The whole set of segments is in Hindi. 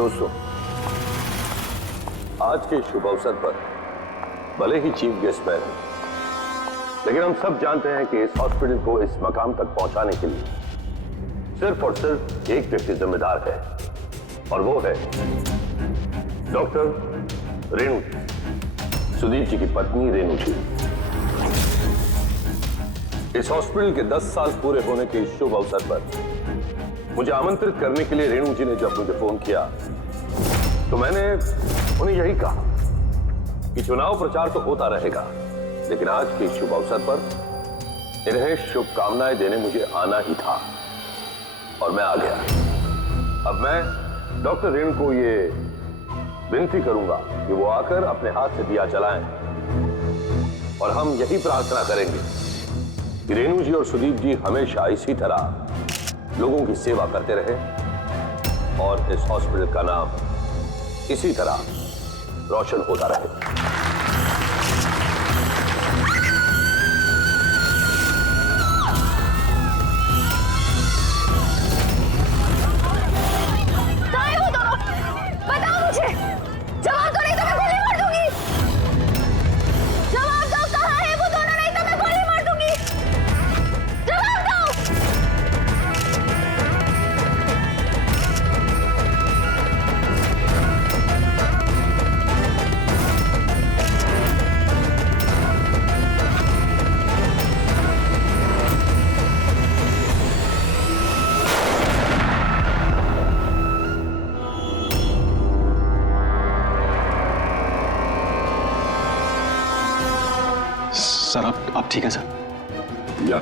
दोस्तों, आज के शुभ अवसर पर भले ही चीफ गेस्ट मैं हूं, लेकिन हम सब जानते हैं कि इस हॉस्पिटल को इस मकाम तक पहुंचाने के लिए सिर्फ और सिर्फ एक व्यक्ति जिम्मेदार है, और वो है डॉक्टर रेणु जी, सुदीप जी की पत्नी रेणु जी। इस हॉस्पिटल के 10 साल पूरे होने के इस शुभ अवसर पर मुझे आमंत्रित करने के लिए रेणु जी ने जब मुझे फोन किया तो मैंने उन्हें यही कहा कि चुनाव प्रचार तो होता रहेगा, लेकिन आज के शुभ अवसर पर इन्हें शुभकामनाएं देने मुझे आना ही था, और मैं आ गया। अब मैं डॉक्टर रेणु को ये विनती करूंगा कि वो आकर अपने हाथ से दिया जलाएं, और हम यही प्रार्थना करेंगे कि रेणु जी और सुदीप जी हमेशा इसी तरह लोगों की सेवा करते रहे और इस हॉस्पिटल का नाम इसी तरह रोशन होता रहे। सर आप ठीक है सर? या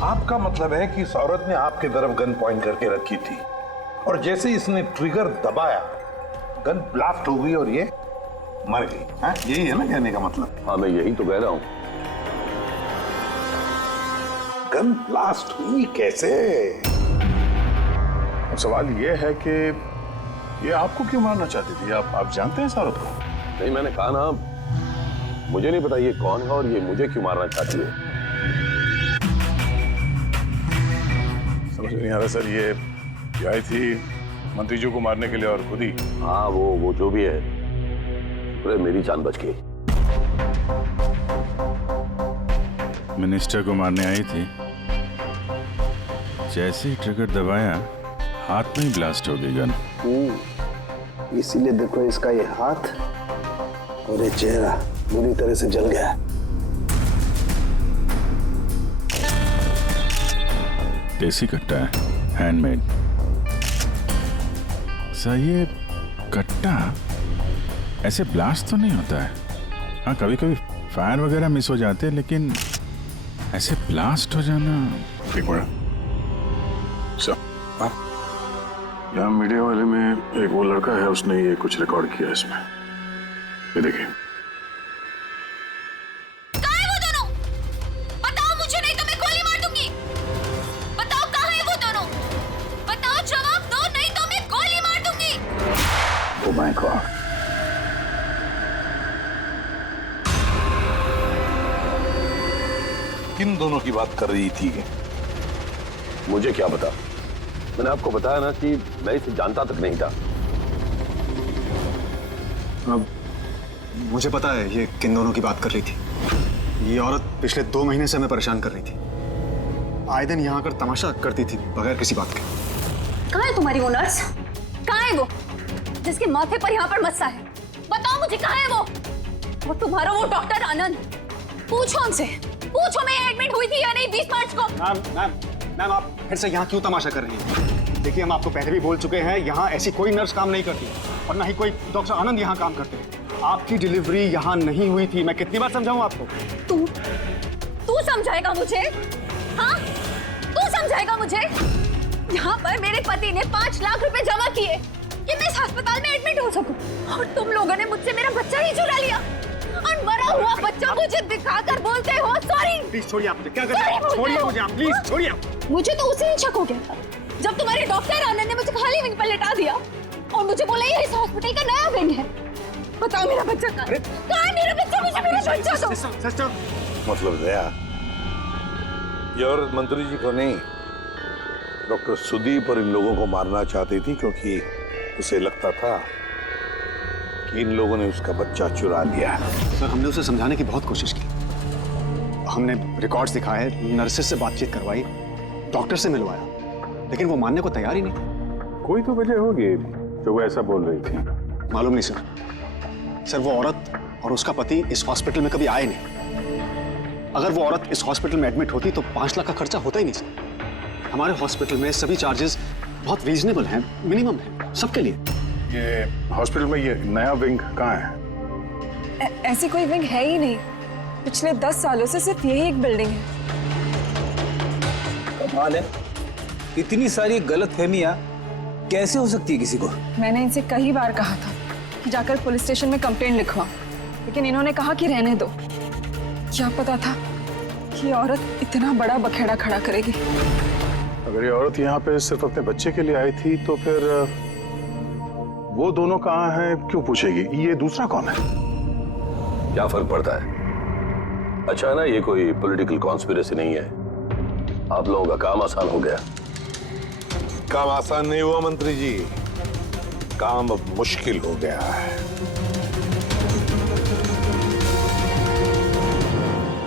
आपका मतलब है कि इस औरत ने आपकी तरफ गन पॉइंट करके रखी थी, और जैसे इसने ट्रिगर दबाया गन ब्लास्ट हो गई और ये मर गई। हाँ, यही है ना कहने का मतलब? हाँ, मैं यही तो कह रहा हूं। गन ब्लास्ट हुई कैसे? अब सवाल ये है कि ये आपको क्यों मारना चाहती थी? आप जानते हैं इस औरत को? नहीं, मैंने कहा ना, मुझे नहीं पता ये कौन है और ये मुझे क्यों मारना चाहती है। समझ नहीं आ रहा सर। ये आई थी मंत्री जी को मारने के लिए और खुद ही। हाँ, वो जो भी है, पूरे मेरी जान बच गई। मिनिस्टर को मारने आई थी, जैसे ही ट्रिगर दबाया हाथ में ही ब्लास्ट हो गई गन। इसीलिए देखो इसका ये हाथ और ये चेहरा बुरी तरह से जल गया है। देसी कट्टा है, हैंडमेड। सर ये कट्टा ऐसे ब्लास्ट तो नहीं होता है। हाँ, कभी कभी फायर वगैरह मिस हो जाते हैं, लेकिन ऐसे ब्लास्ट हो जाना। एक मिनट सर, यहाँ मीडिया वाले में एक वो लड़का है, उसने ये कुछ रिकॉर्ड किया इसमें, ये देखिए। My God. किन दोनों की बात कर रही थी? मुझे क्या पता? मैंने आपको बताया ना कि मैं इसे जानता तक नहीं था। अब मुझे पता है ये किन दोनों की बात कर रही थी। ये औरत पिछले 2 महीने से हमें परेशान कर रही थी। आए दिन यहाँ आकर तमाशा करती थी बगैर किसी बात के। कहाँ है तुम्हारी वो नर्स? कहाँ है वो जिसके माथे पर यहाँ पर मस्सा है? बताओ मुझे, कहाँ है वो? और तुम्हारा वो डॉक्टर आनंद, पूछो उनसे, पूछो मैं एडमिट हुई थी या नहीं 20 मार्च को। मैम आप फिर से यहाँ क्यों तमाशा कर रही हैं? देखिए, हम आपको पहले भी बोल चुके हैं, यहाँ ऐसी कोई नर्स काम नहीं करती और ना ही कोई डॉक्टर आनंद यहाँ काम करते हैं। आपकी डिलीवरी यहाँ नहीं हुई थी। मैं कितनी बार समझाऊं आपको? तू समझाएगा मुझे? हाँ, तू समझाएगा मुझे? यहाँ पर मेरे पति ने 5 लाख रुपए जमा किए कि मैं इस अस्पताल में एडमिट हो सकूं, और तुम लोगों ने मुझसे मेरा बच्चा ही चुरा लिया और मरा हुआ बच्चा मुझे दिखाकर बोलते हो सॉरी। प्लीज छोड़िए, आप मुझे क्या कर रहे हैं? छोड़िए मुझे आप, प्लीज छोड़िए। मुझे तो उसे ही शक हो गया था जब तुम्हारे डॉक्टर आनंद ने मुझे खाली विंग पर लेटा दिया और मुझे बोला ये इस हॉस्पिटल का नया विंग है। बताओ मेरा बच्चा कहाँ है? मेरा बच्चा? मुझे मेरा बच्चा दो। सिस्टर, मतलब दया, ये औरत मंत्री जी को नहीं, डॉक्टर सुदीप और इन लोगों को मारना चाहती थी, क्योंकि उसे लगता था कि इन लोगों ने उसका बच्चा चुरा लिया है। सर हमने उसे समझाने की बहुत कोशिश की। हमने रिकॉर्ड्स दिखाए, नर्सेस से बातचीत करवाई, डॉक्टर से मिलवाया, लेकिन वो मानने को तैयार ही नहीं। कोई तो वजह होगी जो वो ऐसा बोल रही थी। मालूम नहीं सर, वो औरत और उसका पति इस हॉस्पिटल में कभी आए नहीं। अगर वो औरत इस हॉस्पिटल में एडमिट होती तो 5 लाख का खर्चा होता ही नहीं सर। हमारे हॉस्पिटल में सभी चार्जेस बहुत रीजनेबल हैं, मिनिमम है सबके लिए। ये हॉस्पिटल में ये नया विंग कहाँ है? ऐसी कोई विंग है ही नहीं। पिछले 10 सालों से सिर्फ यही एक बिल्डिंग है। कमाल है, इतनी सारी गलतफहमियां कैसे हो सकती है किसी को? मैंने इनसे कई बार कहा था कि जाकर पुलिस स्टेशन में कंप्लेंट लिखवाओ, लेकिन इन्होंने कहा कि रहने दो। क्या पता था कि ये औरत इतना बड़ा बखेड़ा खड़ा करेगी। अगर ये औरत यहाँ पे सिर्फ अपने बच्चे के लिए आई थी तो फिर वो दोनों कहाँ हैं क्यों पूछेगी? ये दूसरा कौन है? क्या फर्क पड़ता है? अच्छा ना, ये कोई पॉलिटिकल कॉन्स्पिरेसी नहीं है। आप लोगों का काम आसान हो गया। काम आसान नहीं हुआ मंत्री जी, काम अब मुश्किल हो गया है।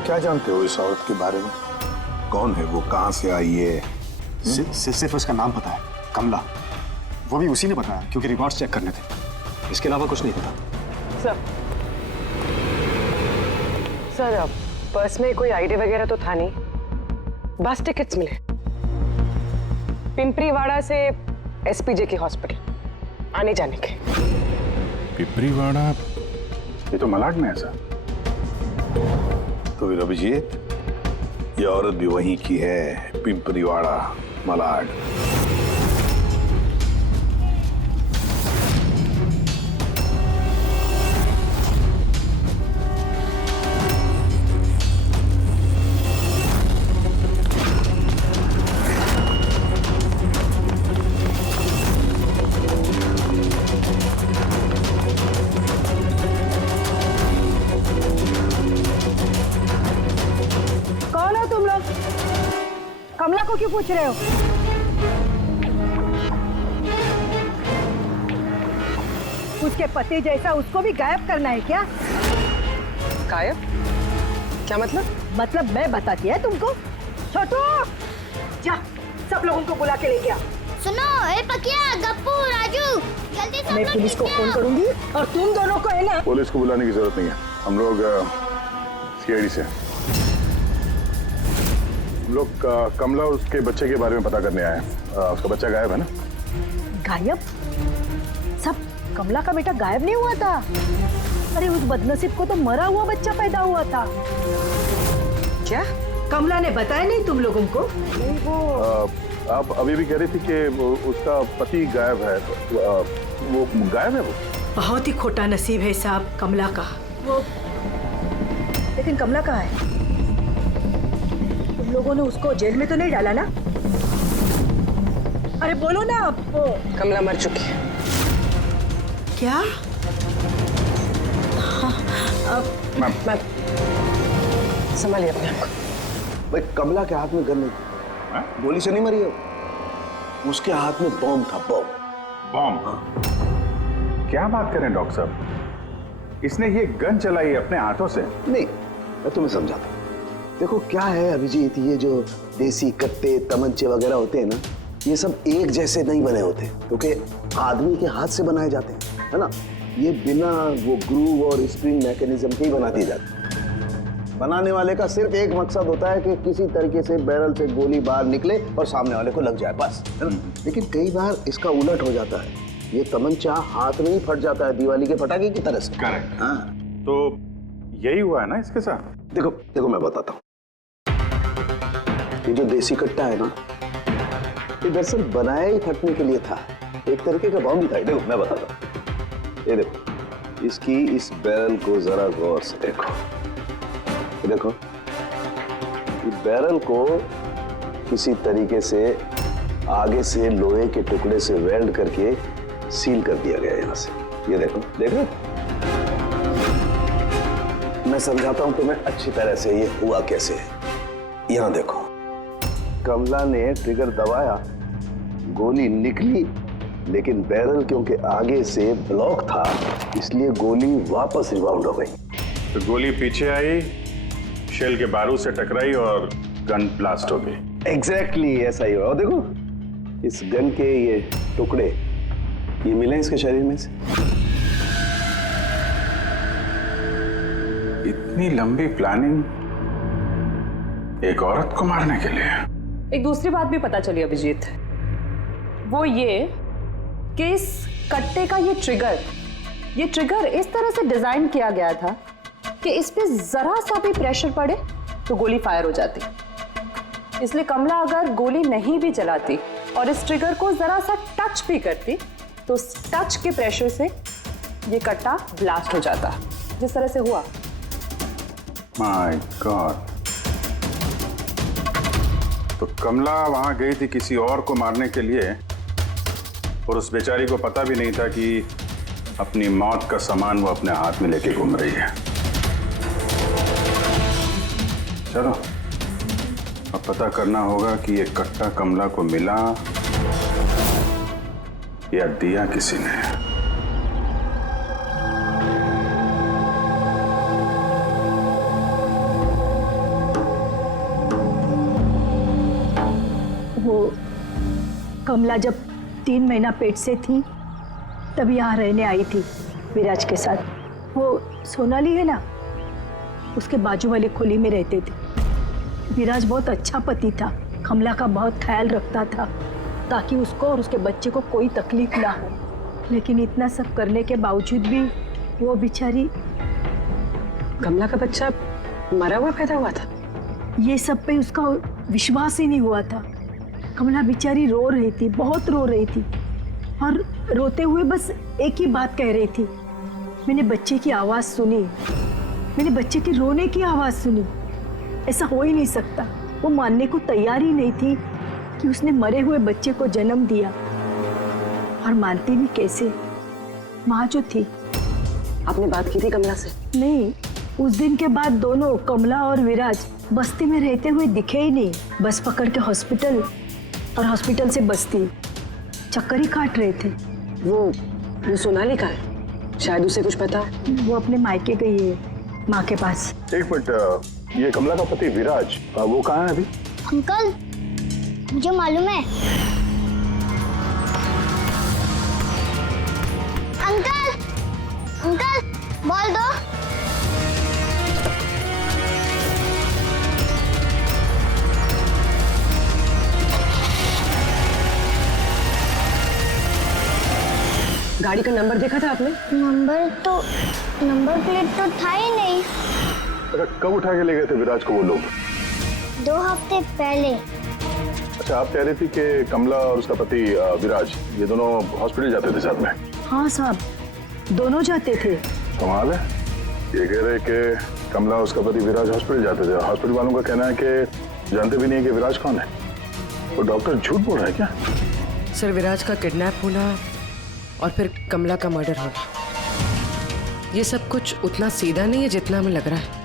क्या जानते हो इस औरत के बारे में? कौन है वो, कहां से आई है? सिर्फ उसका नाम पता है, कमला। वो भी उसी ने बताया क्योंकि रिकॉर्ड्स चेक करने थे। इसके अलावा कुछ नहीं पता। सर पर्स में कोई आईडी वगैरह तो था नहीं, बस टिकट्स मिले पिंपरीवाड़ा से एसपीजे के हॉस्पिटल आने जाने के। पिपरीवाड़ा? ये तो मलाड में है सर। तो फिर अभिजीत, ये औरत भी वहीं की है, पिंपरीवाड़ा, मलाड। कौन हो तुम लोग? कमला को क्यों पूछ रहे हो? उसके पति जैसा उसको भी गायब करना है क्या? गायब? क्या मतलब? मतलब मैं बताती है तुमको। छोटू, जा सब लोगों को बुला के लेके आ। सुनो, ए पकिया, गप्पू, राजू, जल्दी सब मैं लोग पुलिस को नीचे फोन आओ। करूंगी और तुम दोनों को है ना। पुलिस को बुलाने की जरूरत नहीं है, हम लोग सीआईडी से हैं। हम लोग कमला और उसके बच्चे के बारे में पता करने आए हैं। उसका बच्चा गायब है ना? गायब? सब कमला का बेटा गायब नहीं हुआ था। अरे उस बदनसीब को तो मरा हुआ बच्चा पैदा हुआ था। क्या कमला ने बताया नहीं तुम लोगों को? नहीं, वो आप अभी भी कह रही थी कि उसका पति गायब है। वो गायब है? वो बहुत ही खोटा नसीब है साहब कमला का। वो लेकिन कमला कहाँ है? तुम लोगों ने उसको जेल में तो नहीं डाला ना? अरे बोलो ना आप। वो कमला मर चुकी है। क्या? मैम संभालिए अपने आप को। भाई कमला के हाथ में गन नहीं थी, गोली से नहीं मरी है, उसके हाथ में बॉम्ब था, बॉम्ब? क्या बात करें डॉक्टर साहब, इसने ये गन चलाई अपने हाथों से? नहीं, मैं तुम्हें समझाता हूँ। देखो क्या है अभिजीत, ये जो देसी कट्टे तमंचे वगैरह होते हैं ना, ये सब एक जैसे नहीं बने होते, क्योंकि आदमी के हाथ से बनाए जाते हैं, है ना। ये बिना वो ग्रूव और स्प्रिंग मैकेनिज्म के ही बना दिए जाते हैं। बनाने वाले का सिर्फ एक मकसद होता है कि किसी तरीके से बैरल से गोली बाहर निकले और सामने वाले को लग जाए, बस, है ना। लेकिन कई बार इसका उलट हो जाता है। ये तमंचा हाथ में ही फट जाता है दिवाली के पटाखे की तरह से। करेक्ट। हाँ तो यही हुआ है ना इसके साथ? देखो देखो मैं बताता हूँ, ये जो देसी कट्टा है ना, ये दरअसल बनाया ही फटने के लिए था, एक तरीके का बॉम्ब ही था। देखो मैं बताता हूँ, ये देखो इसकी इस बैरल को जरा गौर से देखो, ये देखो ये बैरल को किसी तरीके से आगे से लोहे के टुकड़े से वेल्ड करके सील कर दिया गया यहां से। ये देखो देखो, मैं समझाता हूं तुम्हें अच्छी तरह से ये हुआ कैसे है। यहां देखो, कमला ने ट्रिगर दबाया, गोली निकली, लेकिन बैरल क्योंकि आगे से ब्लॉक था इसलिए गोली वापस रिबाउंड हो गई। तो गोली पीछे आई, शेल के बारूद से टकराई और गन ब्लास्ट हो गई। एग्जैक्टली ऐसा ही हुआ। और देखो इस गन के ये टुकड़े ये मिले इसके शरीर में से। इतनी लंबी प्लानिंग एक औरत को मारने के लिए। एक दूसरी बात भी पता चली अभिजीत, वो ये कि इस कट्टे का ये ट्रिगर इस तरह से डिजाइन किया गया था कि इस पे जरा सा भी प्रेशर पड़े तो गोली फायर हो जाती। इसलिए कमला अगर गोली नहीं भी चलाती और इस ट्रिगर को जरा सा टच भी करती तो उस टच के प्रेशर से ये कट्टा ब्लास्ट हो जाता, जिस तरह से हुआ। My God. तो कमला वहां गई थी किसी और को मारने के लिए और उस बेचारी को पता भी नहीं था कि अपनी मौत का सामान वो अपने हाथ में लेके घूम रही है। चलो अब पता करना होगा कि ये कट्टा कमला को मिला या दिया किसी ने। वो कमला जब 3 महीना पेट से थी तब यहाँ रहने आई थी विराज के साथ। वो सोनाली है ना, उसके बाजू वाले खोली में रहते थे। विराज बहुत अच्छा पति था, कमला का बहुत ख्याल रखता था ताकि उसको और उसके बच्चे को कोई तकलीफ ना हो। लेकिन इतना सब करने के बावजूद भी वो बेचारी। कमला का बच्चा मरा हुआ पैदा हुआ था? ये सब पे उसका विश्वास ही नहीं हुआ था। कमला बेचारी रो रही थी, बहुत रो रही थी और रोते हुए बस एक ही बात कह रही थी, मैंने बच्चे की आवाज़ सुनी, मैंने बच्चे के रोने की आवाज़ सुनी। ऐसा हो ही नहीं सकता। वो मानने को तैयार ही नहीं थी कि उसने मरे हुए बच्चे को जन्म दिया। और मानती भी कैसे, माँ जो थी। आपने बात की थी कमला से? नहीं, उस दिन के बाद दोनों कमला और विराज बस्ती में रहते हुए दिखे ही नहीं। बस पकड़ के हॉस्पिटल और हॉस्पिटल से बस्ती चक्कर ही काट रहे थे। वो सोनाली का है, शायद उसे कुछ पता। वो अपने मायके गई है, माँ के पास। एक मिनट, ये कमला का पति विराज वो कहाँ है अभी? अंकल मुझे मालूम है। अंकल अंकल बोल दो। गाड़ी का नंबर देखा था आपने? नंबर प्लेट तो था ही नहीं। अच्छा, कब उठा के ले गए थे विराज को वो लोग? 2 हफ्ते पहले। अच्छा, आप कह रही थी कि कमला और उसका पति विराज ये दोनों हॉस्पिटल जाते थे साथ में? हाँ साहब, दोनों जाते थे। कमाल है, ये कह रहे कि कमला और उसका पति विराज हॉस्पिटल जाते थे। हॉस्पिटल वालों का कहना है कि जानते भी नहीं है कि विराज कौन है। वो डॉक्टर झूठ बोल रहा है क्या? सर, विराज का किडनैप होना और फिर कमला का मर्डर होना, ये सब कुछ उतना सीधा नहीं है जितना हमें लग रहा है।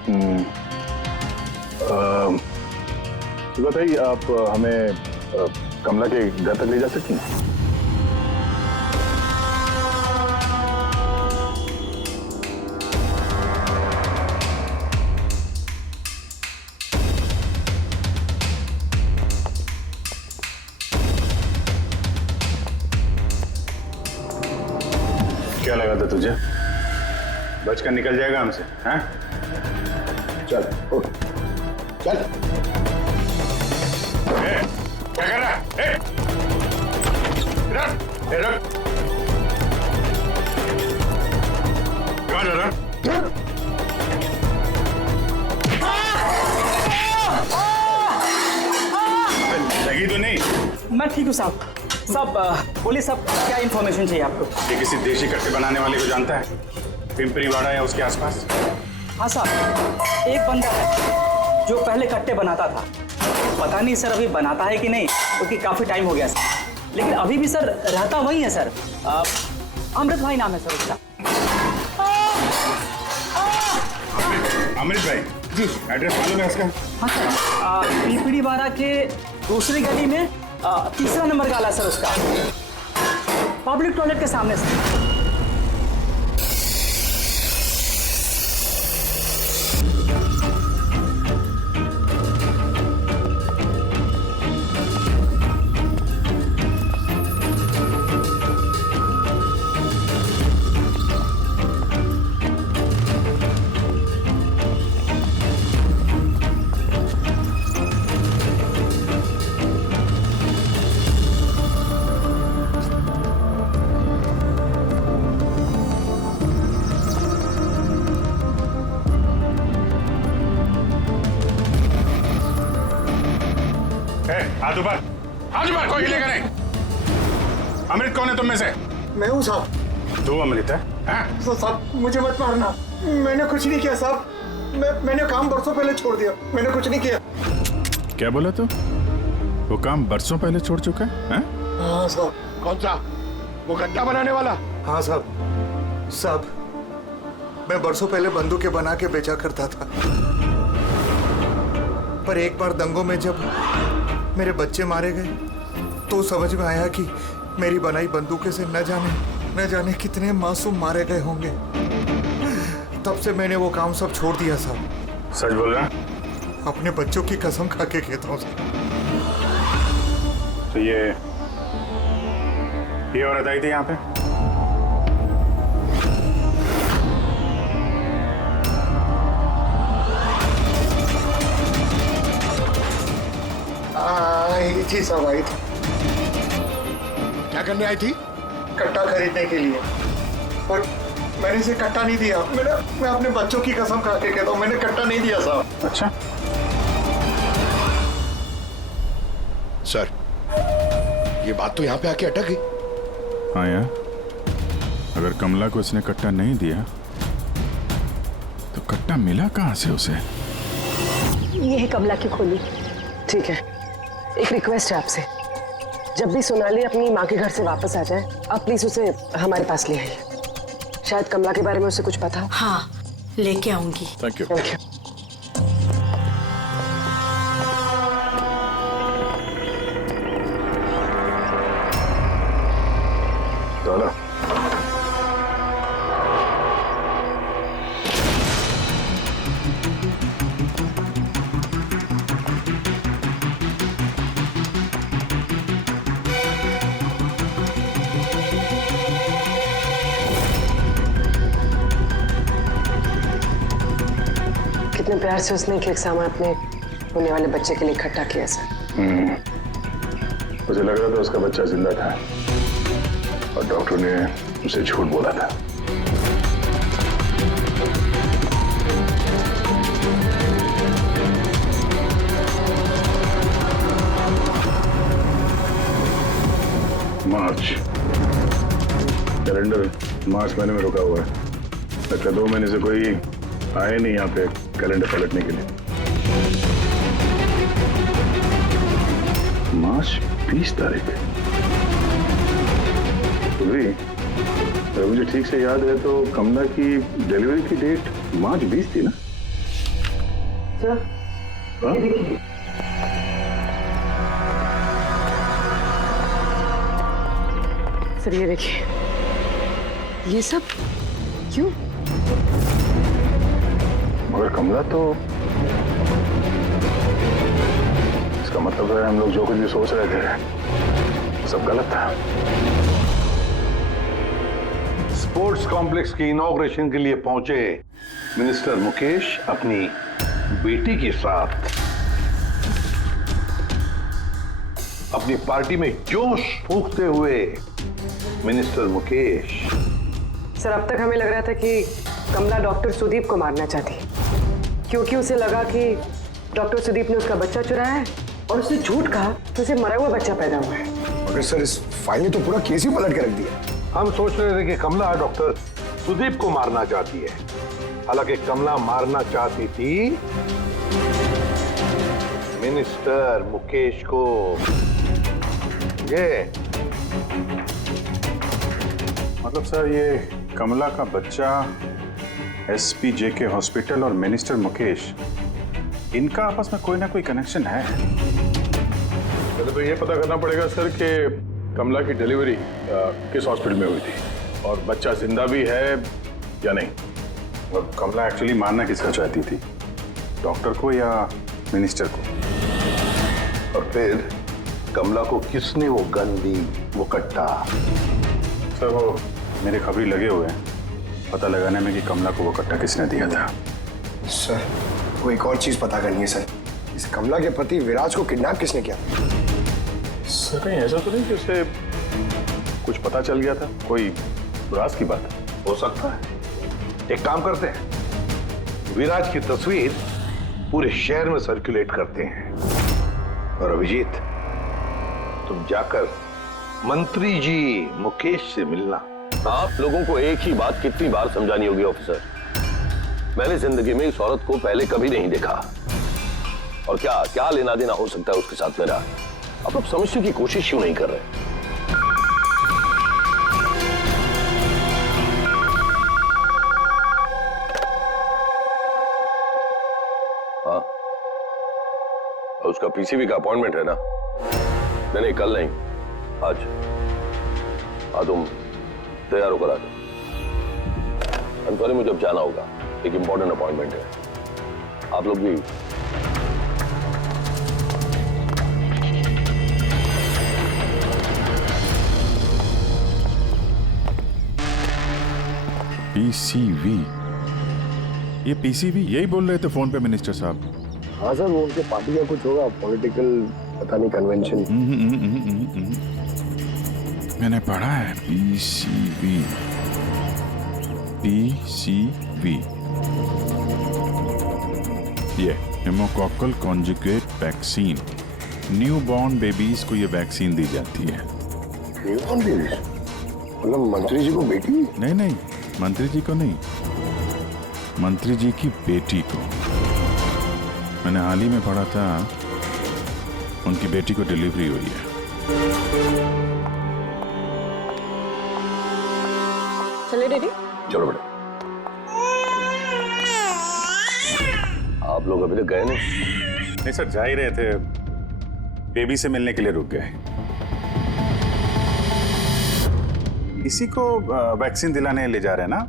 बताइए, आप हमें कमला के घर तक ले जा सकती हैं? क्या लगा था तुझे? बचकर निकल जाएगा हमसे? हैं? चल उठ, चल। क्या कर रहा है? रुक। कहाँ जा रहा? लगी तो नहीं? मैं ठीक हूँ साहब। साहब बोलिए साहब, क्या इन्फॉर्मेशन चाहिए आपको? ये किसी देशी कट्टे बनाने वाले को जानता है? पिंपरी वाड़ा या उसके आसपास? हाँ साहब, एक बंदा है जो पहले कट्टे बनाता था। पता नहीं सर अभी बनाता है कि नहीं, क्योंकि काफ़ी टाइम हो गया सर। लेकिन अभी भी सर रहता वही है सर। अमृत भाई नाम है सर उसका। अमृत भाई जी, एड्रेस मालूम है उसका? हाँ सर, पिंपरी वाड़ा के दूसरी गली में तीसरा नंबर गाला सर उसका, पब्लिक टॉयलेट के सामने सर। हाथ ऊपर, हाथ ऊपर, कोई हिलेगा नहीं। अमृत कौन है तुम में से? मैं हूँ साहब। तू अमृत है? हाँ? साहब मुझे मत मारना, मैंने कुछ नहीं किया साहब। मैंने काम बरसों पहले छोड़ दिया, मैंने कुछ नहीं किया। क्या बोला तू? वो काम बरसों पहले छोड़ चुका है? हाँ साहब। कौन सा? वो कट्टा बनाने वाला? हाँ साहब। साहब मैं बरसों पहले बंदूकें बना के बेचा करता था, पर एक बार दंगों में जब मेरे बच्चे मारे गए तो समझ में आया कि मेरी बनाई बंदूकें से न जाने कितने मासूम मारे गए होंगे। तब से मैंने वो काम सब छोड़ दिया साहब। सच बोल रहा? अपने बच्चों की कसम खा के कहता हूँ। तो ये औरत आई थी यहाँ पे? आई थी साहब, आई थी। क्या करने आई थी? कट्टा खरीदने के लिए, पर मैंने इसे कट्टा नहीं दिया। मैं अपने बच्चों की कसम खा के कहता हूँ, मैंने कट्टा नहीं दिया साहब। अच्छा सर, ये बात तो यहाँ पे आके अटक गई। हाँ यार, अगर कमला को इसने कट्टा नहीं दिया तो कट्टा मिला कहाँ से उसे? ये है कमला की खोली। ठीक है, एक रिक्वेस्ट है आपसे, जब भी सोनाली अपनी माँ के घर से वापस आ जाए, आप प्लीज उसे हमारे पास ले आइए। शायद कमला के बारे में उसे कुछ पता हो। हाँ, लेके आऊंगी। Thank you. Thank you. चलो। कितने प्यार से उसने एक सामान अपने होने वाले बच्चे के लिए इकट्ठा किया सर। मुझे लग रहा था उसका बच्चा जिंदा था और डॉक्टर ने उसे झूठ बोला था। मार्च कैलेंडर मार्च महीने में रुका हुआ है। लगता 2 महीने से कोई आए नहीं यहाँ पे कैलेंडर पलटने के लिए। मार्च 20 तारीख। तो भी अगर मुझे ठीक से याद है तो कमला की डिलीवरी की डेट मार्च 20 थी ना? सर, हाँ? सर ये देखिए, ये सब क्यों? मगर कमला तो, इसका मतलब है हम लोग जो कुछ भी सोच रहे थे सब गलत था। स्पोर्ट्स कॉम्प्लेक्स की इनॉग्रेशन के लिए पहुंचे मिनिस्टर मुकेश अपनी बेटी के साथ अपनी पार्टी में जोश फूंकते हुए मिनिस्टर मुकेश। सर अब तक हमें लग रहा था कि कमला डॉक्टर सुदीप को मारना चाहती है क्योंकि उसे लगा कि डॉक्टर सुदीप ने उसका बच्चा चुराया है और उसने झूठ कहा तो उसे मरा हुआ बच्चा पैदा हुआ है। मगर सर इस फाइल ने तो पूरा केस ही पलट के रख दिया। हम सोच रहे थे कि कमला डॉक्टर सुदीप को मारना चाहती है, हालांकि कमला मारना चाहती थी मिनिस्टर मुकेश को। ये मतलब सर ये कमला का बच्चा एसपी जेके हॉस्पिटल और मिनिस्टर मुकेश, इनका आपस में कोई ना कोई कनेक्शन है। पहले तो ये पता करना पड़ेगा सर कि कमला की डिलीवरी किस हॉस्पिटल में हुई थी और बच्चा जिंदा भी है या नहीं। और कमला एक्चुअली मारना किसका चाहती थी, डॉक्टर को या मिनिस्टर को? और फिर कमला को किसने वो गन दी, वो कट्टा? सर वो मेरे खबरी लगे हुए हैं पता लगाने में कि कमला को वो कट्टा किसने दिया था। सर वो एक और चीज पता करनी है सर, इस कमला के पति विराज को किडनैप किसने किया? सर कहीं ऐसा तो नहीं कि उसे कुछ पता चल गया था, कोई राज की बात? हो सकता है। एक काम करते हैं, विराज की तस्वीर पूरे शहर में सर्कुलेट करते हैं और अभिजीत तुम जाकर मंत्री जी मुकेश से मिलना। आप लोगों को एक ही बात कितनी बार समझानी होगी ऑफिसर, मैंने जिंदगी में इस औरत को पहले कभी नहीं देखा और क्या क्या लेना देना हो सकता है उसके साथ मेरा। आप लोग समझने की कोशिश क्यों नहीं कर रहे? हाँ उसका पीसीबी का अपॉइंटमेंट है ना? नहीं कल नहीं, आज। हाँ तुम तैयार होकर आ जाओ। सॉरी मुझे अब जाना होगा, एक इंपॉर्टेंट अपॉइंटमेंट है। आप लोग भी पीसीवी, ये पीसीवी यही बोल रहे थे फोन पे मिनिस्टर साहब। हाँ सर वो उनके पार्टी का कुछ होगा, पॉलिटिकल पता नहीं कन्वेंशन। मैंने पढ़ा है पीसीवी, पीसीवी ये pneumococcal conjugate vaccine, newborn babies को ये वैक्सीन दी जाती है। Newborn babies? मतलब मंत्री जी को बेटी? नहीं मंत्री जी को नहीं, मंत्री जी की बेटी को। मैंने हाल ही में पढ़ा था उनकी बेटी को डिलीवरी हुई है। चले डैडी? चलो बेटा। आप लोग अभी तक गए नहीं सर, जा ही रहे थे, बेबी से मिलने के लिए रुक गए। इसी को वैक्सीन दिलाने ले जा रहे हैं ना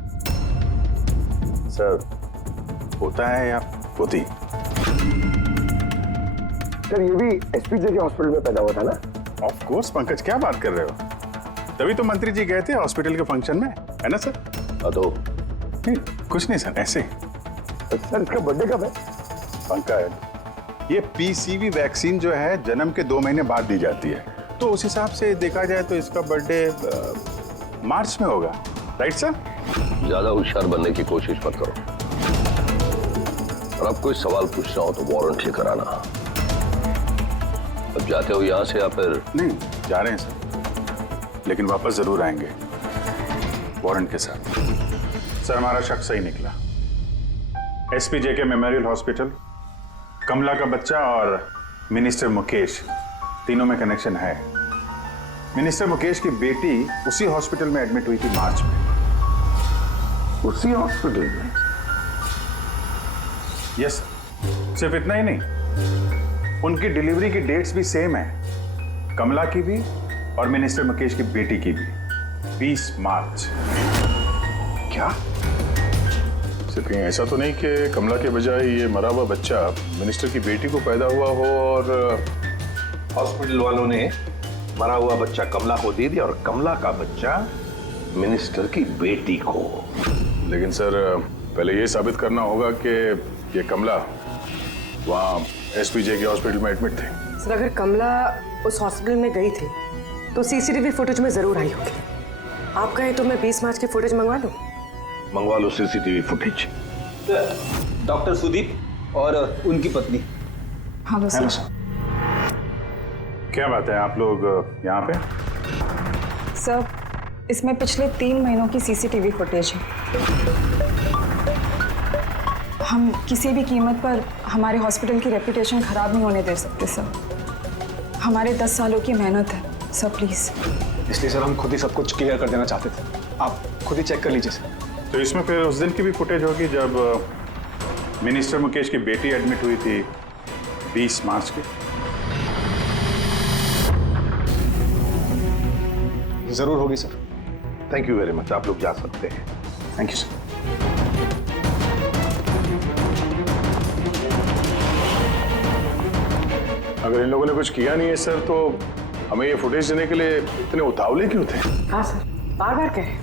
सर? होता है या होती? सर ये भी एसपी जेके हॉस्पिटल में पैदा हुआ था ना? ऑफ कोर्स पंकज, क्या बात कर रहे हो? तभी तो मंत्री जी गए थे हॉस्पिटल के फंक्शन में, है ना सर? तो नहीं कुछ नहीं सर, ऐसे। सर इसका बर्थडे कब है? पंकज ये पीसीवी वैक्सीन जो है जन्म के 2 महीने बाद दी जाती है, तो उस हिसाब से देखा जाए तो इसका बर्थडे मार्च में होगा, राइट सर? ज्यादा होशियार बनने की कोशिश मत करो, और अब कोई सवाल पूछना हो तो वारंट लेकर आना। अब जाते हो यहां से या फिर? नहीं जा रहे हैं सर, लेकिन वापस जरूर आएंगे वारंट के साथ। सर हमारा शक सही निकला, एसपी जेके मेमोरियल हॉस्पिटल, कमला का बच्चा और मिनिस्टर मुकेश, तीनों में कनेक्शन है। मिनिस्टर मुकेश की बेटी उसी हॉस्पिटल में एडमिट हुई थी मार्च में। उसी हॉस्पिटल में? यस, सिर्फ इतना ही नहीं, उनकी डिलीवरी की डेट्स भी सेम है, कमला की भी और मिनिस्टर मुकेश की बेटी की भी, 20 मार्च। क्या? सिर्फ कहीं ऐसा तो नहीं कि कमला के बजाय ये मरा हुआ बच्चा मिनिस्टर की बेटी को पैदा हुआ हो और हॉस्पिटल वालों ने मरा हुआ बच्चा कमला को दे दिया और कमला का बच्चा मिनिस्टर की बेटी को? लेकिन सर पहले ये साबित करना होगा कि ये कमला वहाँ एसपीजे के हॉस्पिटल में एडमिट थे। सर अगर कमला उस हॉस्पिटल में गई थी तो सीसीटीवी फुटेज में जरूर आई होगी। आप कहें तो मैं 20 मार्च की फुटेज मंगवा लूं? मंगवा लो सीसीटीवी फुटेज। डॉक्टर सुदीप और उनकी पत्नी। हाँ बस हेलो सर। क्या बात है, आप लोग यहाँ पे? सर, इसमें पिछले 3 महीनों की सीसीटीवी फुटेज है। हम किसी भी कीमत पर हमारे हॉस्पिटल की रेपुटेशन खराब नहीं होने दे सकते सर। हमारे 10 सालों की मेहनत है सर, प्लीज। इसलिए सर हम खुद ही सब कुछ क्लियर कर देना चाहते थे, आप खुद ही चेक कर लीजिए सर। तो इसमें फिर उस दिन की भी फुटेज होगी जब मिनिस्टर मुकेश की बेटी एडमिट हुई थी 20 मार्च की? जरूर होगी sir. Thank you very much, आप लोग जा सकते हैं। Thank you sir. अगर इन लोगों ने कुछ किया नहीं है सर, तो हमें ये फुटेज देने के लिए इतने उतावले क्यों थे? हाँ सर, बार बार कहे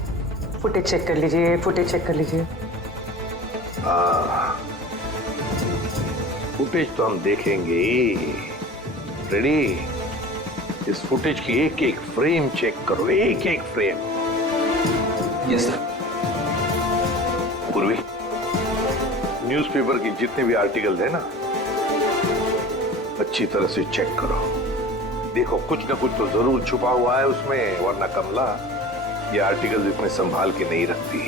फुटेज चेक कर लीजिए, फुटेज चेक कर लीजिए। फुटेज तो हम देखेंगे। रेडी? इस फुटेज की एक एक फ्रेम चेक करो, एक एक फ्रेम। Yes sir. पूर्वी, न्यूज़पेपर की जितने भी आर्टिकल है ना, अच्छी तरह से चेक करो। देखो कुछ ना कुछ तो जरूर छुपा हुआ है उसमें, वरना कमला ये आर्टिकल इतने संभाल के नहीं रखती।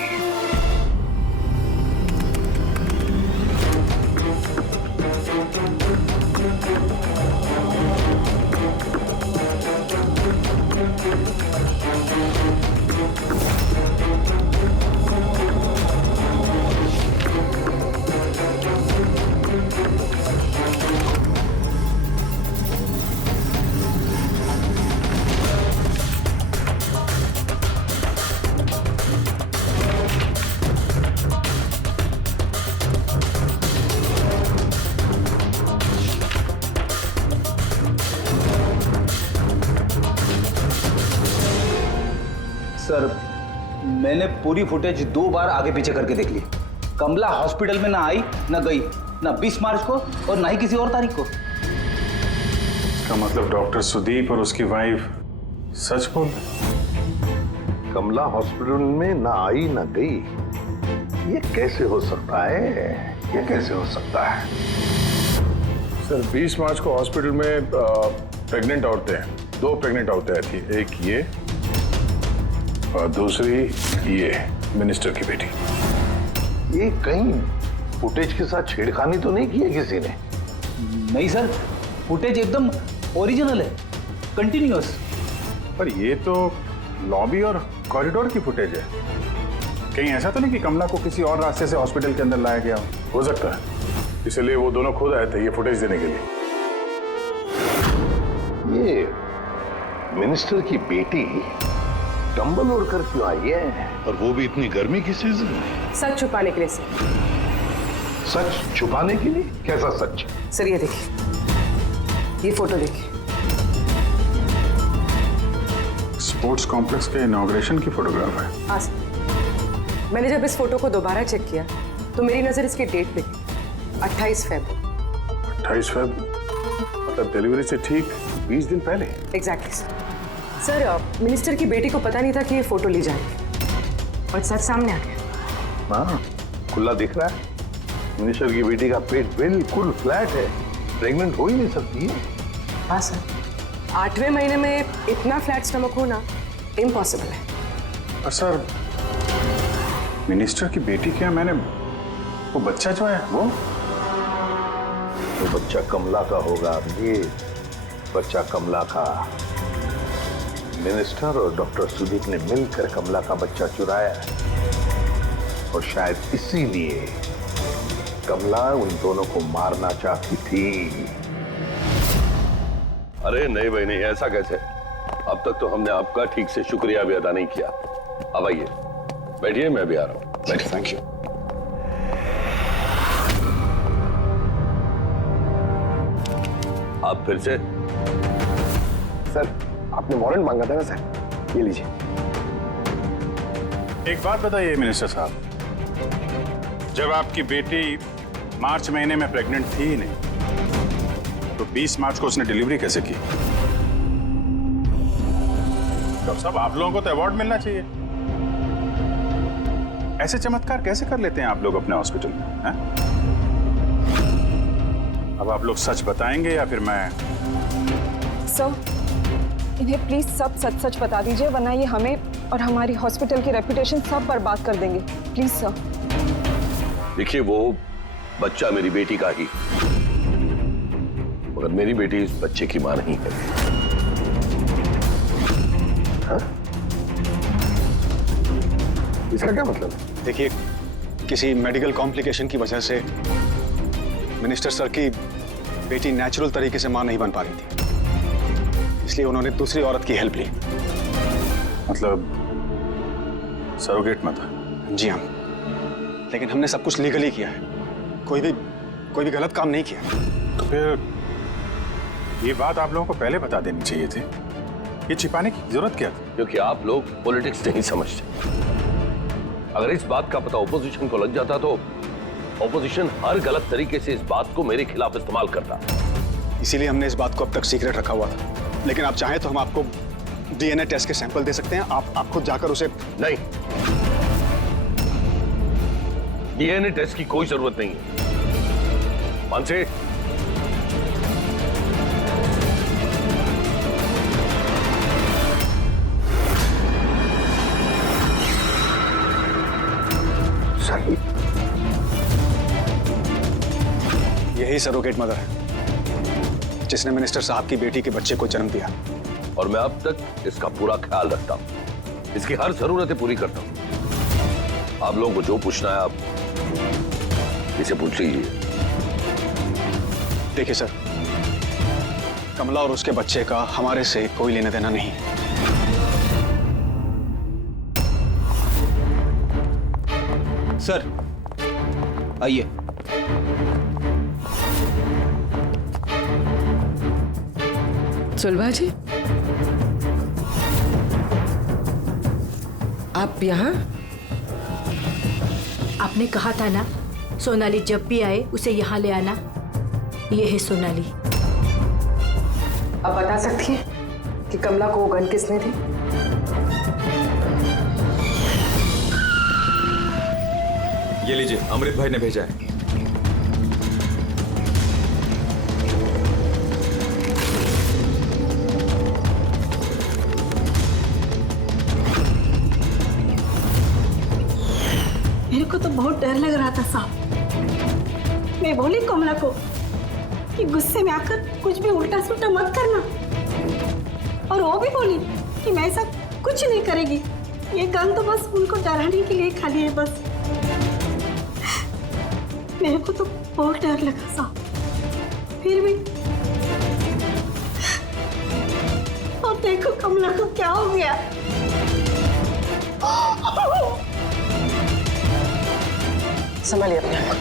सर, मैंने पूरी फुटेज 2 बार आगे पीछे करके देख ली। कमला हॉस्पिटल में ना आई ना गई, ना 20 मार्च को और ना ही किसी और तारीख को। इसका मतलब डॉक्टर सुदीप और उसकी वाइफ सच बोल रहे? कमला हॉस्पिटल में ना आई ना गई, ये कैसे हो सकता है? ये कैसे हो सकता है? सर 20 मार्च को हॉस्पिटल में प्रेग्नेंट औरतें, 2 प्रेग्नेंट औरतें थी, एक ये और दूसरी ये मिनिस्टर की बेटी। ये कहीं फुटेज के साथ छेड़खानी तो नहीं की है किसी ने? नहीं सर, फुटेज एकदम ओरिजिनल है, कंटिन्यूअस। पर ये तो लॉबी और कॉरिडोर की फुटेज है। कहीं ऐसा तो नहीं कि कमला को किसी और रास्ते से हॉस्पिटल के अंदर लाया गया हो सकता है, इसलिए वो दोनों खुद आए थे ये फुटेज देने के लिए। ये मिनिस्टर की बेटी कंबल ओढ़ कर क्यों आई है, और वो भी इतनी गर्मी की सीजन में? सच छुपाने के लिए सर। सच छुपाने के लिए? कैसा सच? सर ये देखिए, ये फोटो देखिए। स्पोर्ट्स कॉम्प्लेक्स के इनॉग्रेशन की फोटोग्राफ है। हाँ सर, मैंने जब इस फोटो को दोबारा चेक किया तो मेरी नजर इसकी डेट पे थी, 28 फेब। 28 फेब मतलब डिलीवरी से ठीक 20 दिन पहले। Exactly sir. सर, मिनिस्टर की बेटी को पता नहीं था कि ये फोटो ली जाएगी और सच सामने आ गया। हाँ, खुला दिख रहा है। मिनिस्टर की बेटी का पेट बिल्कुल फ्लैट है, प्रेग्नेंट हो ही नहीं सकती है। हाँ सर, 8वें महीने में इतना फ्लैट स्टमक होना इम्पॉसिबल है। और सर, मिनिस्टर की बेटी क्या, मैंने वो बच्चा जो है वो बच्चा कमला का होगा। ये बच्चा कमला का। मिनिस्टर और डॉक्टर सुदीप ने मिलकर कमला का बच्चा चुराया और शायद इसीलिए कमला उन दोनों को मारना चाहती थी। अरे नहीं भाई नहीं, ऐसा कैसे? अब तक तो हमने आपका ठीक से शुक्रिया भी अदा नहीं किया। अब आइए बैठिए, मैं भी आ रहा हूँ। बैठिए। Thank you. आप फिर से? सर आपने वारंट मांगा था ना सर, ये लीजिए। एक बात बताइए मिनिस्टर साहब, जब आपकी बेटी मार्च महीने में प्रेग्नेंट थी ही नहीं, तो 20 मार्च को उसने डिलीवरी कैसे की? तो सब आप लोगों को तो अवार्ड मिलना चाहिए। ऐसे चमत्कार कैसे कर लेते हैं आप लोग अपने हॉस्पिटल में, हैं? अब आप लोग सच बताएंगे या फिर मैं? सर, इन्हें प्लीज सब सच सच बता दीजिए, वरना ये हमें और हमारी हॉस्पिटल की रेपुटेशन सब बर्बाद कर देंगे। Please sir. देखिए, वो बच्चा मेरी बेटी का ही, मगर मेरी बेटी इस बच्चे की मां नहीं है। हाँ? इसका क्या मतलब है? देखिए, किसी मेडिकल कॉम्प्लिकेशन की वजह से मिनिस्टर सर की बेटी नेचुरल तरीके से मां नहीं बन पा रही थी, इसलिए उन्होंने दूसरी औरत की हेल्प ली। मतलब सरोगेट मत? जी हाँ, लेकिन हमने सब कुछ लीगली किया है, कोई भी गलत काम नहीं किया। तो फिर ये बात आप लोगों को पहले बता देनी चाहिए थी, ये छिपाने की जरूरत क्या थी? क्योंकि आप लोग पॉलिटिक्स नहीं समझते। अगर इस बात का पता ऑपोजिशन को लग जाता तो ऑपोजिशन हर गलत तरीके से इस बात को मेरे खिलाफ इस्तेमाल करता। इसीलिए हमने इस बात को अब तक सीक्रेट रखा हुआ था, लेकिन आप चाहें तो हम आपको डीएनए टेस्ट के सैंपल दे सकते हैं, आप खुद जाकर उसे। नहीं, डीएनए टेस्ट की कोई जरूरत नहीं है। मानसे, यही सरोगेट मदर है जिसने मिनिस्टर साहब की बेटी के बच्चे को जन्म दिया, और मैं अब तक इसका पूरा ख्याल रखता हूं, इसकी हर जरूरतें पूरी करता हूं। आप लोगों को जो पूछना है आप इसे पूछ लीजिए। देखिए सर, कमला और उसके बच्चे का हमारे से कोई लेना देना नहीं है। सर आइए। सुलभा जी, आप यहाँ? आपने कहा था ना, सोनाली जब भी आए उसे यहाँ ले आना। ये है सोनाली। आप बता सकती हैं कि कमला को वो गन किसने दी? ये लीजिए, अमृत भाई ने भेजा है। मेरे को तो बहुत डर लग रहा था साहब। मैं बोली कमला को कि गुस्से में आकर कुछ भी उल्टा सुल्टा मत करना, और वो भी बोली कि मैं ऐसा कुछ नहीं करेगी। ये गन तो बस उनको डराने के लिए खाली है बस। मेरे को तो बहुत डर लगा साहब, फिर भी। और देखो कमला को क्या हो गया। संभालिए अपने आप।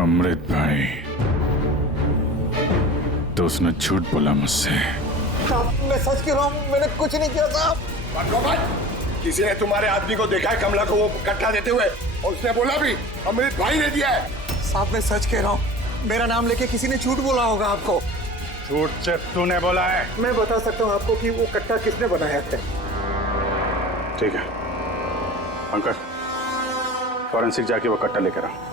अमृत भाई, तो उसने झूठ बोला मुझसे। मैं सच कह रहा हूँ, मैंने कुछ नहीं किया साहब। किसी ने तुम्हारे आदमी को देखा है कमला को वो कट्टा देते हुए, और उसने बोला भी अमृत भाई ने दिया है। साहब मैं सच कह रहा हूँ, मेरा नाम लेके किसी ने झूठ बोला होगा आपको। झूठ से तूने बोला है? मैं बता सकता हूँ आपको कि वो कट्टा किसने बनाया था। ठीक है पंकज, फॉरेंसिक जाके वो कट्टा लेकर आओ।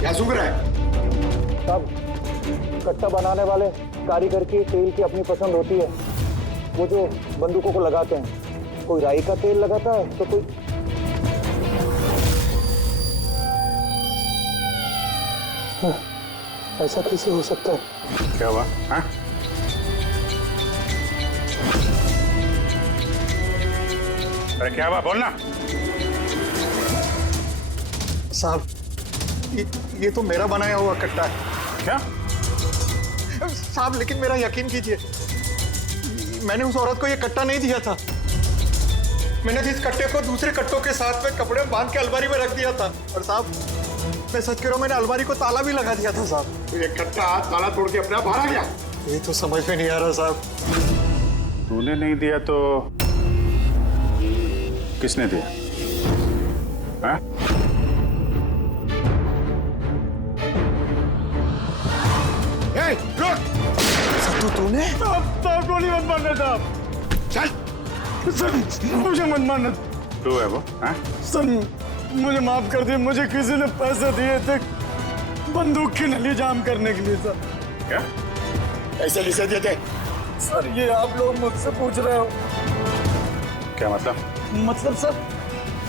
क्या सूंघ रहा है? साहब, कट्टा बनाने वाले कारीगर की तेल की अपनी पसंद होती है। वो जो बंदूकों को लगाते हैं, कोई राई का तेल लगाता है तो कोई। ऐसा कैसे हो सकता है? क्या हुआ? हाँ? अरे क्या हुआ, बोलना। साहब ये तो मेरा बनाया हुआ कट्टा है। क्या साहब, लेकिन मेरा यकीन कीजिए, मैंने उस औरत को ये कट्टा नहीं दिया था। मैंने इस कट्टे को दूसरे कट्टों के साथ में कपड़े में बांध के अलमारी में रख दिया था। और साहब मैं सच कह रहा हूँ, मैंने अलमारी को ताला भी लगा दिया था साहब। तो ये कट्टा ताला तोड़ के अपने आप बाहर आ गया? ये तो समझ में नहीं आ रहा साहब। तूने नहीं दिया तो किसने दिया? हाँ? सत्तू तूने? साहब गोली मत मारना साहब। चल सर मुझे मत मारना। तू है वो? हाँ? सर मुझे माफ कर दिए, मुझे किसी ने पैसे दिए थे बंदूक की नली जाम करने के लिए सर। क्या? ऐसे किसे दिए थे? सर ये आप लोग मुझसे पूछ रहे हो? क्या मतलब? मतलब सर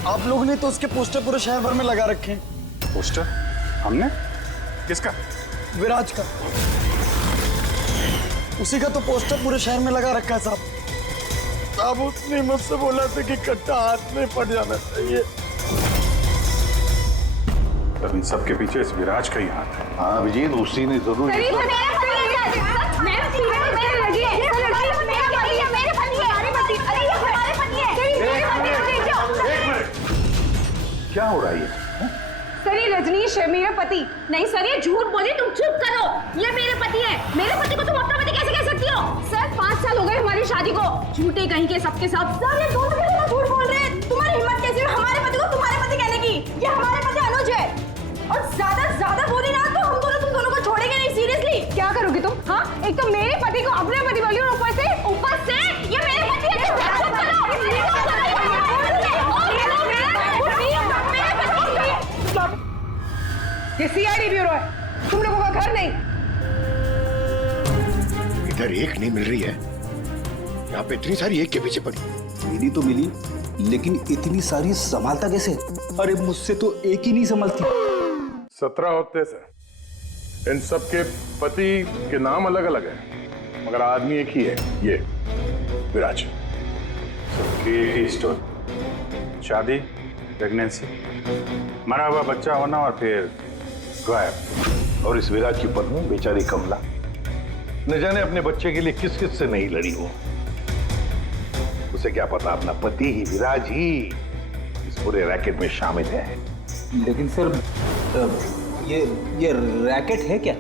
आप लोगों ने तो उसके पोस्टर पूरे शहर भर में लगा रखे हैं। पोस्टर? हमने? किसका? विराज का। उसी का तो पोस्टर पूरे शहर में लगा रखा है साहब। साहब उसने मुझसे बोला था कि कट्टा हाथ में पड़ जाना चाहिए। तब इन सबके पीछे इस विराज का ही हाथ है। हाँ अभिजीत, उसी ने जरूर क्या हो रहा है ये? सर ये रजनीश है मेरा पति। नहीं सर ये झूठ बोले, तुम चुप करो। ये मेरे पति है। मेरे पति को तुम अपना पति कैसे कह सकती हो? सर 5 साल हो गए हमारी शादी को। झूठे कहीं के सबके सब। सर ये दोनों के झूठ बोल रहे हैं। तुम्हारी हिम्मत कैसे है हमारे पति को तुम्हारे पति कहने की? ये हमारे पति अनुज है। और ज्यादा बोली ना तो हम दोनों तुम दोनों को छोड़ेंगे नहीं। सीरियसली क्या करोगी तुम? हाँ एक तो मेरे पति को अपने पति बोली और ऊपर से ये मेरे पति है। ये सीआईडी ब्यूरो है, तुम लोगों का घर नहीं। इधर एक नहीं मिल रही है, यहाँ पे इतनी सारी एक के पीछे पड़ी। मिली तो मिली, लेकिन इतनी सारी संभालता कैसे? अरे मुझसे तो एक ही नहीं संभलती। 17 होते सर। इन सब के पति के नाम अलग अलग है मगर आदमी एक ही है, ये विराज। सबकी एक ही स्टोरी। शादी, प्रेगनेंसी, मरा हुआ बच्चा होना और फिर गायब। और इस विराज की पत्नी बेचारी कमला न जाने अपने बच्चे के लिए किस किस से नहीं लड़ी हो। उसे क्या पता अपना पति ही, विराज ही इस पूरे रैकेट में शामिल है। लेकिन सर ये रैकेट है क्या?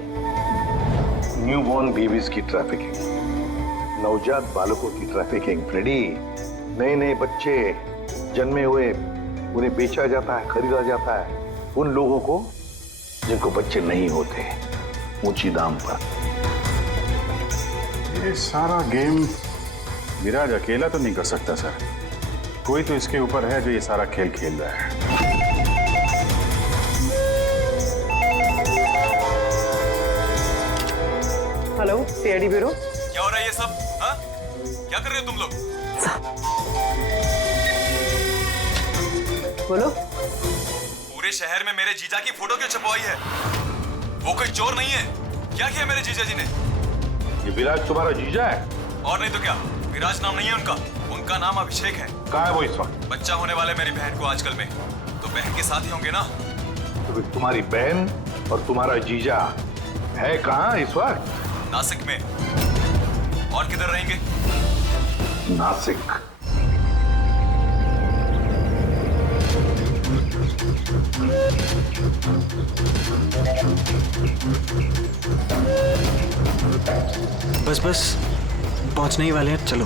न्यूबॉर्न बेबीज की ट्रैफिकिंग, नवजात बालकों की ट्रैफिकिंग। फ्रेडी, नए नए बच्चे जन्मे हुए उन्हें बेचा जाता है, खरीदा जाता है उन लोगों को जिनको बच्चे नहीं होते, ऊंची दाम पर। ये सारा गेम विराज अकेला तो नहीं कर सकता सर। कोई तो इसके ऊपर है जो ये सारा खेल खेल रहा है। Hello CID bureau. क्या हो रहा है ये सब? हाँ? क्या कर रहे हो तुम लोग? बोलो। पूरे शहर में मेरे जीजा की फोटो क्यों छपवाई है? वो कोई चोर नहीं है। क्या किया मेरे जीजा जी ने? ये विराज तुम्हारा जीजा है? और नहीं तो क्या, विराज नाम नहीं है उनका, उनका नाम अभिषेक है। कहाँ है वो इस वक्त? बच्चा होने वाले मेरी बहन को आजकल में, तो बहन के साथ ही होंगे ना। तो फिर तुम्हारी बहन और तुम्हारा जीजा है कहाँ इस वक्त? नासिक में। और किधर रहेंगे? नासिक। बस बस पहुंचने ही वाले हैं, चलो।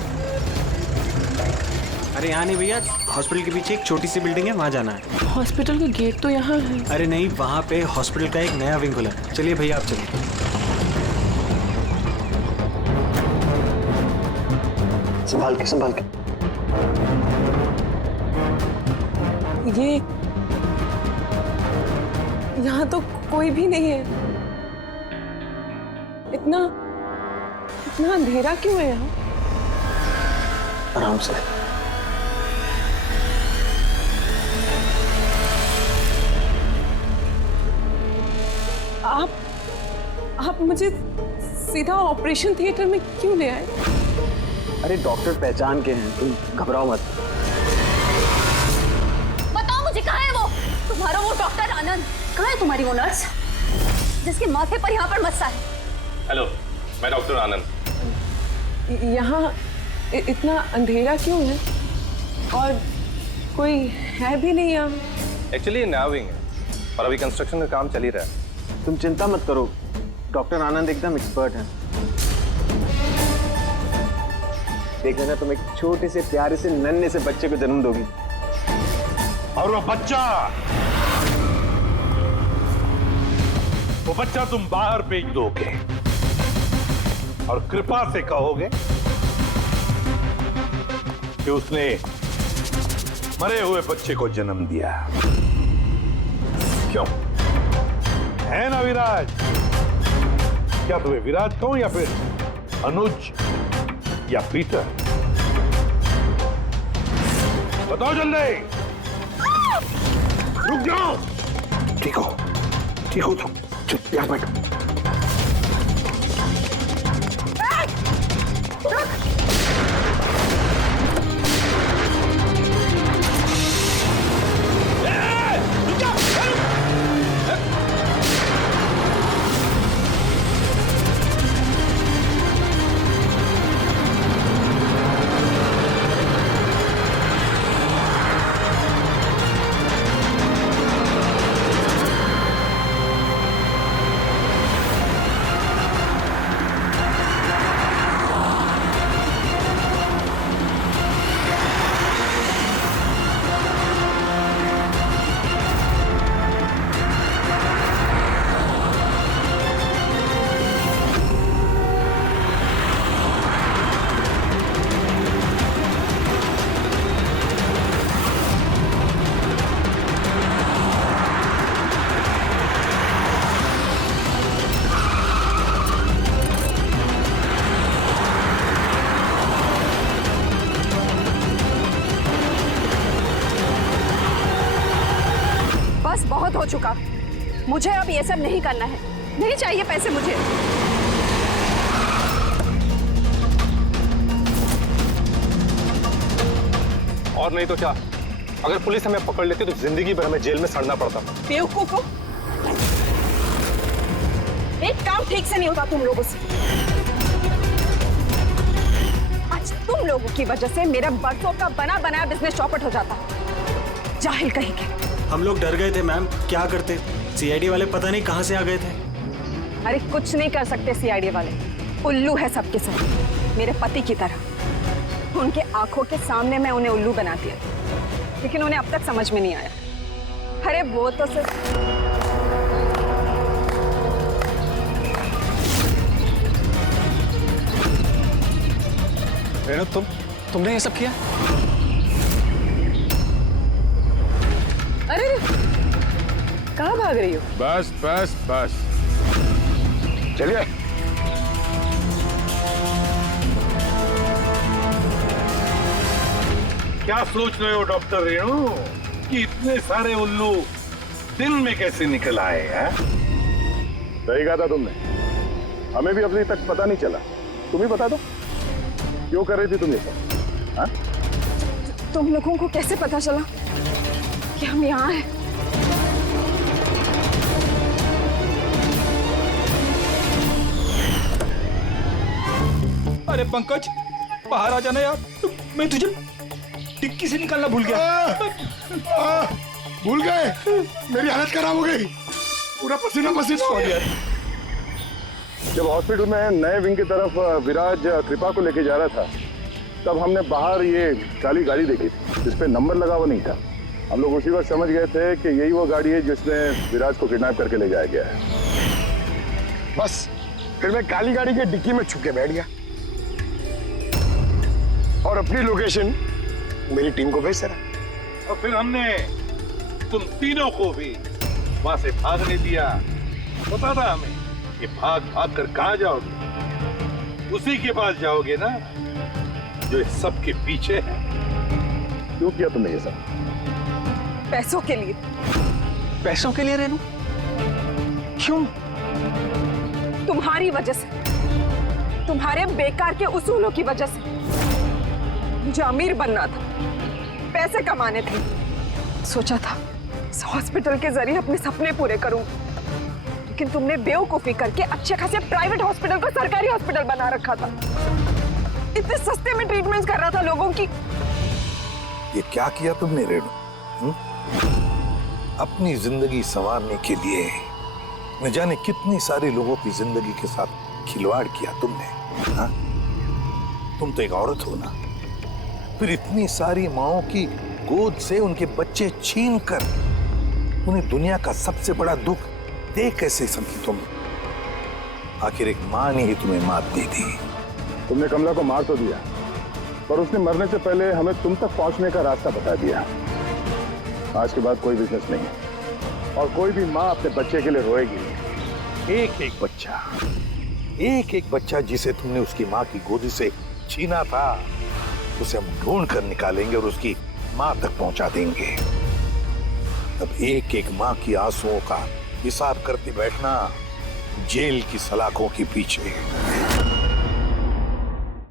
अरे यहाँ नहीं भैया, हॉस्पिटल के पीछे एक छोटी सी बिल्डिंग है, वहाँ जाना है। हॉस्पिटल का गेट तो यहाँ है। अरे नहीं, वहाँ पे हॉस्पिटल का एक नया विंग खुला है। चलिए भैया आप चलिए। संभाल के संभाल के। ये यहाँ तो कोई भी नहीं है। इतना अंधेरा क्यों है यहाँ? आराम से। आप मुझे सीधा ऑपरेशन थिएटर में क्यों ले आए? अरे डॉक्टर पहचान के हैं, तुम घबराओ मत। बताओ मुझे कहाँ है वो तुम्हारा वो डॉक्टर आनंद? कहाँ है तुम्हारी वो नर्स जिसके माथे पर यहाँ पर मस्सा है? हेलो, मैं डॉक्टर आनंद। यहाँ इतना अंधेरा क्यों है? और कोई है भी नहीं यहाँ? एक्चुअली ये नया विंग है और अभी कंस्ट्रक्शन का काम चल ही रहा है। तुम चिंता मत करो, डॉक्टर आनंद एकदम एक्सपर्ट हैं। देख लेना तुम एक छोटे से प्यारे से नन्हे से बच्चे को जन्म दोगी। और वो बच्चा तुम बाहर भेज दोगे और कृपा से कहोगे कि उसने मरे हुए बच्चे को जन्म दिया। क्यों है ना विराज? क्या तुम्हें विराज कहूं या फिर अनुज या पीटर? बताओ जल्दी। रुक जाओ। ठीक हो तुम चुप यहाँ बैठो। बहुत हो चुका, मुझे अब ये सब नहीं करना है। नहीं चाहिए पैसे मुझे। और नहीं तो क्या, अगर पुलिस हमें पकड़ लेती तो जिंदगी भर हमें जेल में सड़ना पड़ता। बेवकूफो, एक काम ठीक से नहीं होता तुम लोगों से। आज तुम लोगों की वजह से मेरा बरसों का बना बनाया बिजनेस चौपट हो जाता। जाहिल कहेंगे। हम लोग डर गए थे मैम, क्या करते? सीआईडी वाले पता नहीं कहां से आ गए थे। अरे कुछ नहीं कर सकते सीआईडी वाले, उल्लू है सबके सब, मेरे पति की तरह। उनके आंखों के सामने मैं उन्हें उल्लू बना दिया, लेकिन उन्हें अब तक समझ में नहीं आया। अरे वो तो सिर्फ रेणु, तुमने ये सब किया? अरे कहाँ भाग रही हो? बस बस बस, चलिए। क्या सोच रहे हो डॉक्टर रेणु कि इतने सारे उल्लू दिन में कैसे निकल आए हैं? सही कहा था तुमने, हमें भी अभी तक पता नहीं चला। तुम ही बता दो क्यों कर रही थी तुम ये सब? हाँ? तुम लोगों को कैसे पता चला कि हम यहाँ हैं? अरे पंकज, बाहर आ जाना यार, मैं तुझे टिक्की से निकालना भूल गया। भूल गए? मेरी हालत खराब हो गई, पूरा पसीना पसीना हो गया। जब हॉस्पिटल में नए विंग की तरफ विराज कृपा को लेके जा रहा था, तब हमने बाहर ये काली गाड़ी देखी थी जिस पे नंबर लगा हुआ नहीं था। हम लोग उसी वक्त समझ गए थे कि यही वो गाड़ी है जिसमें विराज को किडनैप करके ले जाया गया है। बस फिर मैं काली गाड़ी के डिक्की में छुप के बैठ गया और अपनी लोकेशन मेरी टीम को भेज रहा। और फिर हमने तुम तीनों को भी वहां से भागने दिया। पता था हमें कि भाग भाग कर कहां जाओगे, उसी के पास जाओगे ना जो इस सब के पीछे है। क्यों किया तुमने ये सब? पैसों के लिए। पैसों के लिए रेणु? क्यों? तुम्हारी वजह से, तुम्हारे बेकार के उसूलों की वजह से। मुझे अमीर बनना था, पैसे कमाने थे। सोचा था इस हॉस्पिटल के जरिए अपने सपने पूरे करूं, लेकिन तुमने बेवकूफी करके अच्छे खासे प्राइवेट हॉस्पिटल को सरकारी हॉस्पिटल बना रखा था। इतने सस्ते में ट्रीटमेंट कर रहा था लोगों की। ये क्या किया तुमने रेणु? अपनी जिंदगी संवारने के लिए न जाने कितनी सारे लोगों की जिंदगी के साथ खिलवाड़ किया तुमने। हाँ? तुम तो एक औरत हो ना, फिर इतनी सारी माओं की गोद से उनके बच्चे छीन कर उन्हें दुनिया का सबसे बड़ा दुख दे कैसे समझी तुम? आखिर एक मां ने ही तुम्हें मात दी थी। तुमने कमला को मार तो दिया, पर उसने मरने से पहले हमें तुम तक पहुंचने का रास्ता बता दिया। आज के बाद कोई बिजनेस नहीं है और कोई भी मां अपने बच्चे के लिए रोएगी नहीं। एक एक बच्चा जिसे तुमने उसकी मां की गोदी से छीना था, उसे हम ढूंढ कर निकालेंगे और उसकी मां तक पहुंचा देंगे। अब एक एक मां की आंसुओं का हिसाब करते बैठना जेल की सलाखों के पीछे।